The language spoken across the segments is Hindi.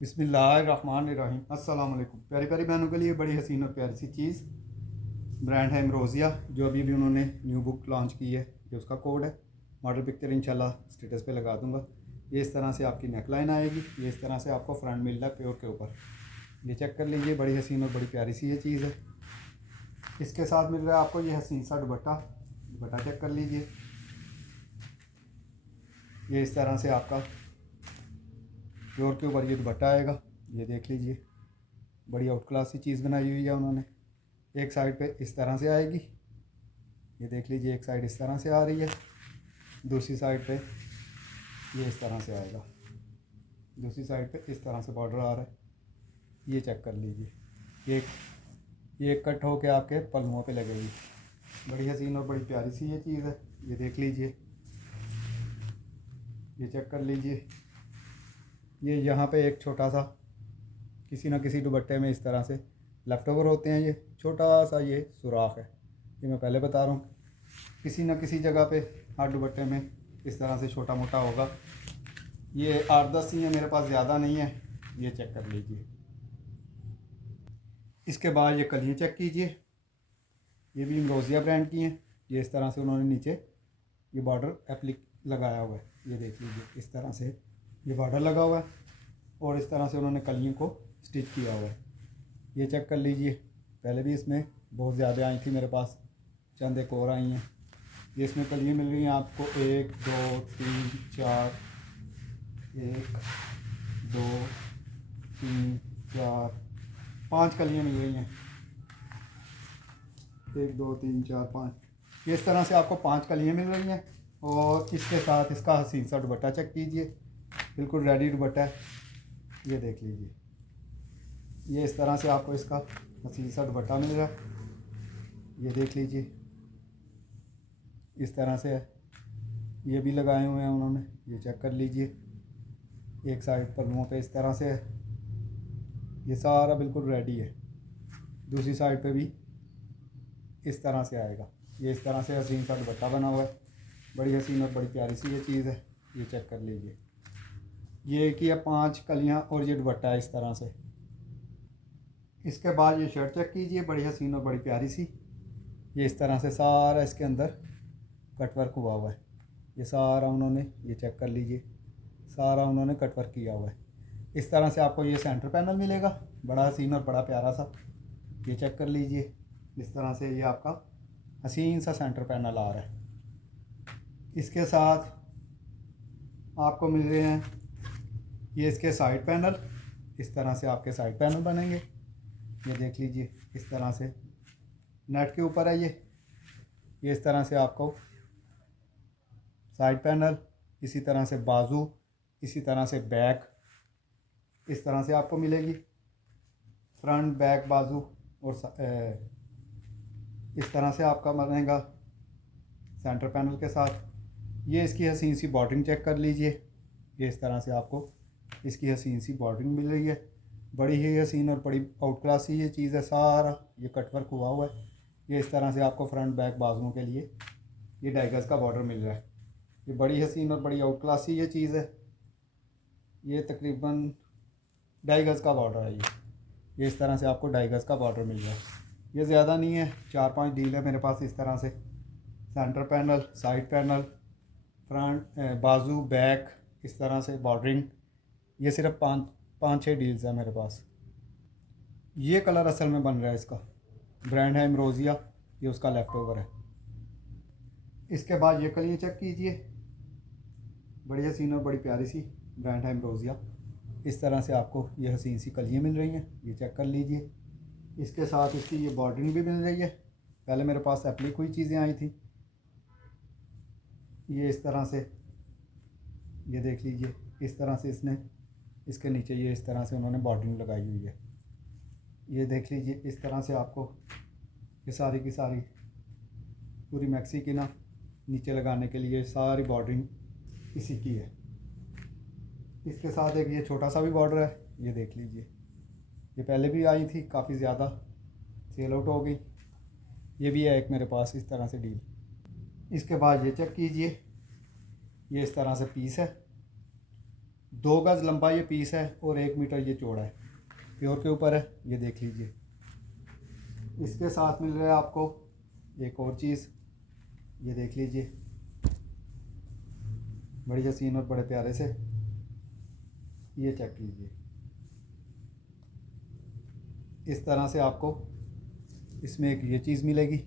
बिस्मिल्लाहिर्रहमानिर्रहीम। अस्सलाम वालेकुम। प्यारी प्यारी बहनों के लिए बड़ी हसीन और प्यारी सी चीज़, ब्रांड है इमरोज़िया, जो अभी भी उन्होंने न्यू बुक लॉन्च की है। ये उसका कोड है। मॉडल पिक्चर इंशाल्लाह स्टेटस पे लगा दूंगा। ये इस तरह से आपकी नेक लाइन आएगी। ये इस तरह से आपको फ्रंट मिल रहा है प्योर के ऊपर। ये चेक कर लीजिए, बड़ी हसीन और बड़ी प्यारी सी ये चीज़ है। इसके साथ मिल रहा है आपको ये हसीन सा दुपट्टा। दुपट्टा चेक कर लीजिए, ये इस तरह से आपका प्योर के ऊपर ये दुपट्टा आएगा। ये देख लीजिए, बड़ी आउट क्लास सी चीज़ बनाई हुई है उन्होंने। एक साइड पे इस तरह से आएगी, ये देख लीजिए, एक साइड इस तरह से आ रही है, दूसरी साइड पे ये इस तरह से आएगा, दूसरी साइड पे इस तरह से बॉर्डर आ रहा है। ये चेक कर लीजिए, ये कट हो के आपके पल्लुओं पे लगेगी। बड़ी हसीन और बड़ी प्यारी सी ये चीज़ है। ये देख लीजिए, ये चेक कर लीजिए। ये यहाँ पे एक छोटा सा किसी ना किसी दुपट्टे में इस तरह से लेफ़्ट ओवर होते हैं, ये छोटा सा ये सुराख है। ये मैं पहले बता रहा हूँ, किसी ना किसी जगह पे हर दुपट्टे में इस तरह से छोटा मोटा होगा। ये 8-10 ही है मेरे पास, ज़्यादा नहीं है। ये चेक कर लीजिए। इसके बाद ये कलियाँ चेक कीजिए, ये भी इमरोज़िया ब्रांड की हैं। ये इस तरह से उन्होंने नीचे ये बॉर्डर एप्लिक लगाया हुआ है। ये देख लीजिए, इस तरह से ये बॉर्डर लगा हुआ है और इस तरह से उन्होंने कलियों को स्टिच किया हुआ है। ये चेक कर लीजिए, पहले भी इसमें बहुत ज़्यादा आई थी मेरे पास, चंद एक और आई हैं। ये इसमें कलियाँ मिल रही हैं आपको 1 2 3 4, 1 2 3 4 5 कलियाँ मिल रही हैं। 1 2 3 4 5, इस तरह से आपको 5 कलियाँ मिल रही हैं। और इसके साथ इसका हसीन सा दुपट्टा चेक कीजिए, बिल्कुल रेडी दुपट्टा है। ये देख लीजिए, ये इस तरह से आपको इसका हसीन सा दुपट्टा मिल रहा है। ये देख लीजिए, इस तरह से है। ये भी लगाए हुए हैं उन्होंने, ये चेक कर लीजिए। एक साइड पल्लुओं पे इस तरह से है, ये सारा बिल्कुल रेडी है। दूसरी साइड पे भी इस तरह से आएगा। ये इस तरह से हसीन सा दुपट्टा बना हुआ है। बड़ी हसीन और बड़ी प्यारी सी ये चीज़ है। ये चेक कर लीजिए, ये की है 5 कलियाँ और ये दुपट्टा है इस तरह से। इसके बाद ये शर्ट चेक कीजिए, बड़ी हसीन और बड़ी प्यारी सी। ये इस तरह से सारा इसके अंदर कटवर्क हुआ हुआ है। ये सारा उन्होंने, ये चेक कर लीजिए, सारा उन्होंने कटवर्क किया हुआ है। इस तरह से आपको ये सेंटर पैनल मिलेगा, बड़ा हसीन और बड़ा प्यारा सा। ये चेक कर लीजिए, इस तरह से ये आपका हसीन सा सेंटर पैनल आ रहा है। इसके साथ आपको मिल रहे हैं ये इसके साइड पैनल। इस तरह से आपके साइड पैनल बनेंगे। ये देख लीजिए, इस तरह से नेट के ऊपर है ये इस तरह से आपको साइड पैनल, इसी तरह से बाजू, इसी तरह से बैक, इस तरह से आपको मिलेगी। फ्रंट बैक बाजू और इस तरह से आपका बनेगा सेंटर पैनल के साथ। ये इसकी हसीन सी बॉर्डरिंग चेक कर लीजिए, ये इस तरह से आपको इसकी हसीन सी बॉर्डरिंग मिल रही है। बड़ी ही हसीन और बड़ी आउट क्लास सी ये चीज़ है। सारा ये कटवर्क हुआ हुआ है। ये इस तरह से आपको फ्रंट बैक बाजुओं के लिए ये 2.5 गज का बॉर्डर मिल रहा है। ये बड़ी हसीन और बड़ी आउट क्लास सी ये चीज़ है। ये तकरीबन 2.5 गज का बॉर्डर है। ये इस तरह से आपको 2.5 गज का बॉर्डर मिल रहा है। ये ज़्यादा नहीं है, 4-5 डील है मेरे पास। इस तरह से centre panel, side panel, front बाजू, बैक, इस तरह से बॉर्डरिंग। ये सिर्फ 5-6 डील्स है मेरे पास। ये कलर असल में बन रहा है इसका। ब्रांड है इमरोज़िया, ये उसका लेफ़्ट ओवर है। इसके बाद ये कलियाँ चेक कीजिए, बड़ी हसीन और बड़ी प्यारी सी, ब्रांड है इमरोज़िया। इस तरह से आपको ये हसीन सी कलियाँ मिल रही हैं। ये चेक कर लीजिए। इसके साथ इसकी ये बॉर्डरिंग भी मिल रही है। पहले मेरे पास एप्लिक हुई चीज़ें आई थी। ये इस तरह से, ये देख लीजिए, इस तरह से इसने इसके नीचे ये इस तरह से उन्होंने बॉर्डरिंग लगाई हुई है। ये देख लीजिए, इस तरह से आपको ये सारी की सारी पूरी मैक्सी की ना नीचे लगाने के लिए सारी बॉर्डरिंग इसी की है। इसके साथ एक ये छोटा सा भी बॉर्डर है। ये देख लीजिए, ये पहले भी आई थी, काफ़ी ज़्यादा सेल आउट हो गई। ये भी है एक मेरे पास इस तरह से डील। इसके बाद ये चेक कीजिए, ये इस तरह से पीस है। 2 गज़ लंबा ये पीस है और 1 मीटर ये चौड़ा है, प्योर के ऊपर है, ये देख लीजिए। इसके साथ मिल रहा है आपको एक और चीज़, ये देख लीजिए, बड़ी हसीन और बड़े प्यारे से, ये चेक कीजिए। इस तरह से आपको इसमें एक ये चीज़ मिलेगी,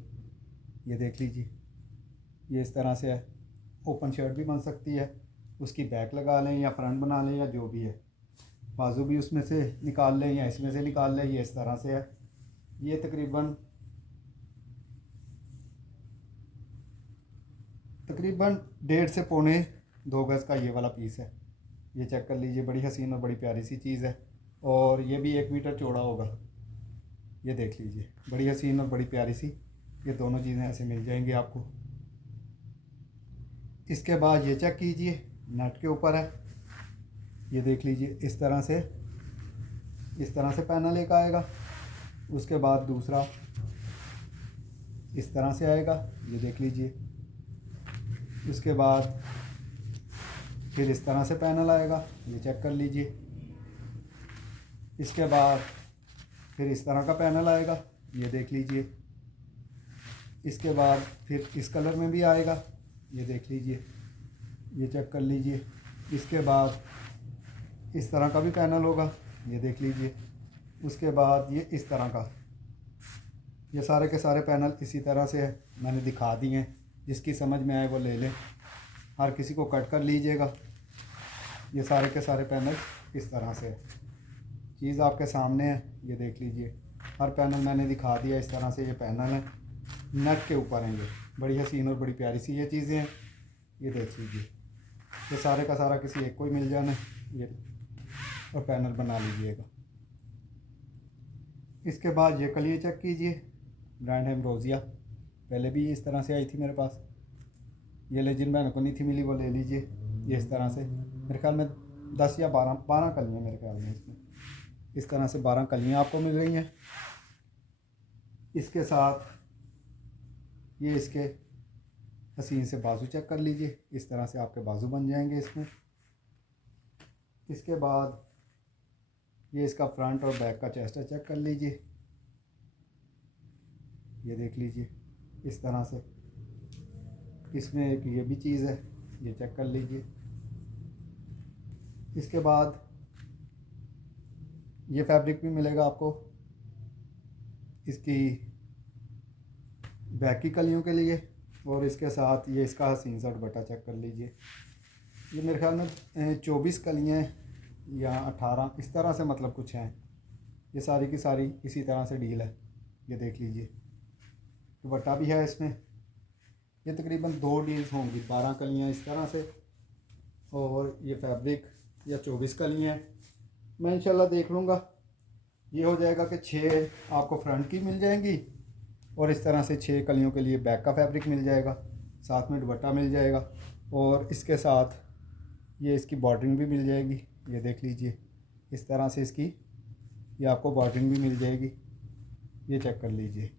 ये देख लीजिए। ये इस तरह से है, ओपन शर्ट भी बन सकती है, उसकी बैक लगा लें या फ्रंट बना लें या जो भी है, बाजू भी उसमें से निकाल लें या इसमें से निकाल लें, ये इस तरह से है। ये तकरीबन 1.5 से 2.25 गज़ का ये वाला पीस है, ये चेक कर लीजिए। बड़ी हसीन और बड़ी प्यारी सी चीज़ है और ये भी 1 मीटर चौड़ा होगा, ये देख लीजिए। बड़ी हसीन और बड़ी प्यारी सी ये दोनों चीज़ें ऐसे मिल जाएंगी आपको। इसके बाद ये चेक कीजिए, नेट के ऊपर है, ये देख लीजिए। इस तरह से पैनल एक आएगा, उसके बाद दूसरा इस तरह से आएगा, ये देख लीजिए। उसके बाद फिर इस तरह से पैनल आएगा, ये चेक कर लीजिए। इसके बाद फिर इस तरह का पैनल आएगा, ये देख लीजिए। इसके बाद फिर इस कलर में भी आएगा, ये देख लीजिए, ये चेक कर लीजिए। इसके बाद इस तरह का भी पैनल होगा, ये देख लीजिए। उसके बाद ये इस तरह का, ये सारे के सारे पैनल इसी तरह से है, मैंने दिखा दिए हैं। जिसकी समझ में आए वो ले लें, हर किसी को कट कर लीजिएगा। ये सारे के सारे पैनल इस तरह से है, चीज़ आपके सामने है, ये देख लीजिए। हर पैनल मैंने दिखा दिया, इस तरह से ये पैनल है, नेट के ऊपर हैं। ये बड़ी हसीन और बड़ी प्यारी सी ये चीज़ें हैं, ये देख लीजिए। ये सारे का सारा किसी एक को ही मिल जाना है ये, और पैनल बना लीजिएगा। इसके बाद ये कलिए चेक कीजिए, ब्रांड है एम्ब्रोसिया, पहले भी इस तरह से आई थी मेरे पास। ये ले, जिन बहनों को नहीं थी मिली वो ले लीजिए। ये इस तरह से मेरे ख्याल में 10 या 12 कलियाँ मेरे ख्याल में इसमें, इस तरह से 12 कलियाँ आपको मिल रही हैं। इसके साथ ये इसके हसीन से बाजू चेक कर लीजिए, इस तरह से आपके बाजू बन जाएंगे इसमें। इसके बाद ये इसका फ्रंट और बैक का चेस्ट चेक कर लीजिए, ये देख लीजिए। इस तरह से इसमें एक ये भी चीज़ है, ये चेक कर लीजिए। इसके बाद ये फैब्रिक भी मिलेगा आपको इसकी बैक की कलियों के लिए, और इसके साथ ये इसका हसीन सा दुपट्टा चेक कर लीजिए। ये मेरे ख्याल में 24 कलियाँ या 18 इस तरह से मतलब कुछ हैं। ये सारी की सारी इसी तरह से डील है, ये देख लीजिए। दुपट्टा भी है इसमें। ये तकरीबन 2 डील्स होंगी, 12 कलियाँ इस तरह से, और ये फैब्रिक या 24 कलियाँ हैं। मैं इंशाल्लाह देख लूँगा, ये हो जाएगा कि 6 आपको फ्रंट की मिल जाएंगी और इस तरह से 6 कलियों के लिए बैक का फैब्रिक मिल जाएगा, साथ में दुपट्टा मिल जाएगा, और इसके साथ ये इसकी बॉर्डरिंग भी मिल जाएगी, ये देख लीजिए। इस तरह से इसकी ये आपको बॉर्डरिंग भी मिल जाएगी, ये चेक कर लीजिए।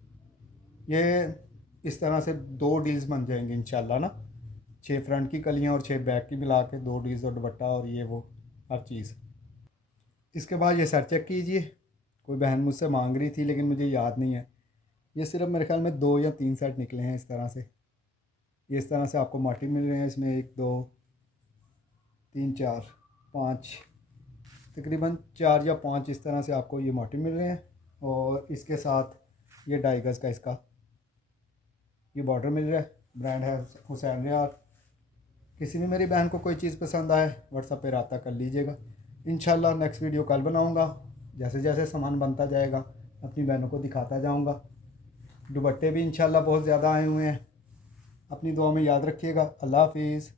ये इस तरह से 2 डील्स बन जाएंगे इंशाल्लाह ना, 6 फ्रंट की कलियाँ और 6 बैक की मिला के 2 डील्स और दुपट्टा और ये वो हर चीज़। इसके बाद ये सर चेक कीजिए, कोई बहन मुझसे मांग रही थी लेकिन मुझे याद नहीं है। ये सिर्फ मेरे ख्याल में 2 या 3 सेट निकले हैं इस तरह से। ये इस तरह से आपको मार्टिन मिल रहे हैं, इसमें 1 2 3 4 5 तकरीबन 4 या 5 इस तरह से आपको ये मार्टिन मिल रहे हैं, और इसके साथ ये 2.5 गज़ का इसका ये बॉर्डर मिल रहा है। ब्रांड है हुसैन रियार। किसी भी मेरी बहन को कोई चीज़ पसंद आए व्हाट्सएप पे रब्ता कर लीजिएगा। इंशाल्लाह नेक्स्ट वीडियो कल बनाऊंगा, जैसे जैसे सामान बनता जाएगा अपनी बहनों को दिखाता जाऊंगा। दुपट्टे भी इंशाल्लाह बहुत ज़्यादा आए हुए हैं, अपनी दुआ में याद रखिएगा। अल्लाह हाफिज़।